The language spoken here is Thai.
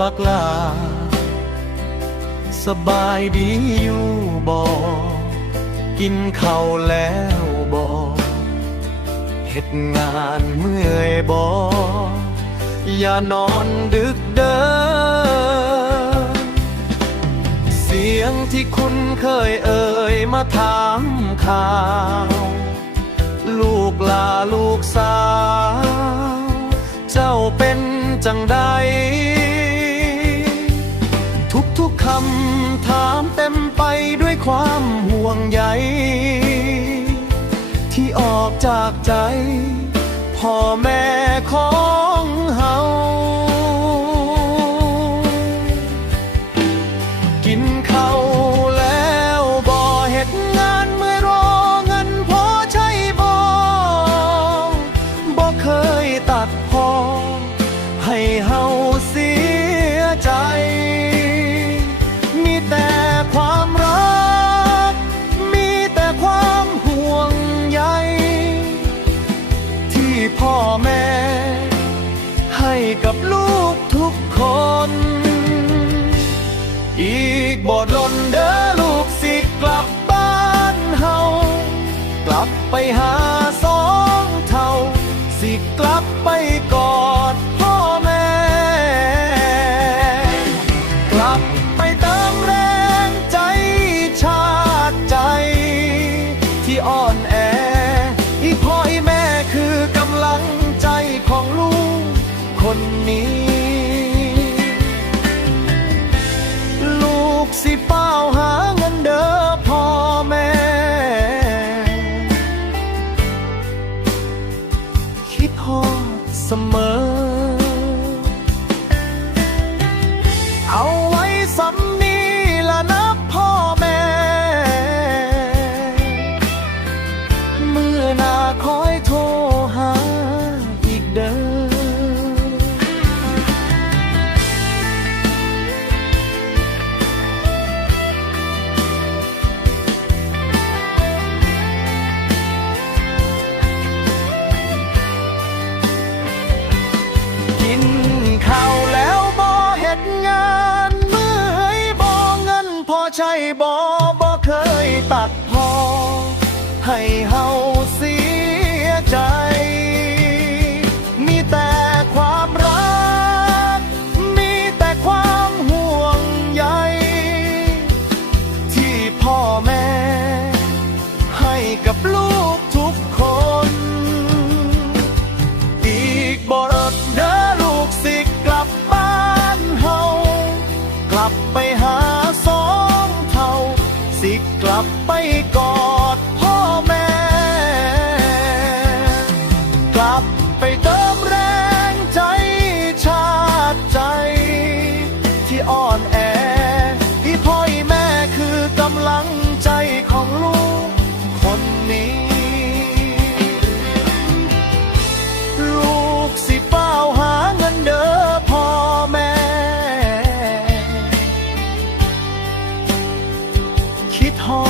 บักลา สบายดีอยู่บ่กินข้าวแล้วบ่เฮ็ดงานเมื่อยบ่อย่านอนดึกเด้อเสียงที่คุณเคยเอ่ยมาถามข่าว ลูกลาลูกสาว เจ้าเป็นจังใด จากใจ พ่อแม่ขอ พ่อแม่ ให้กับลูกทุกคน อีกบทลนเด้อลูกสิกลับบ้านเฮา กลับไปหาสองเท่า สิกลับไปกอดพ่อแม่ กลับไปเติมแรงใจชาติใจที่อ่อน ด ใช่บ่บ่เคยตัดพอให้ ที่อ่อนแอที่พ่อแม่คือกำลังใจของลูกคนนี้ ลูกสิเป้าหาเงินเด้อพ่อแม่ คิดฮอ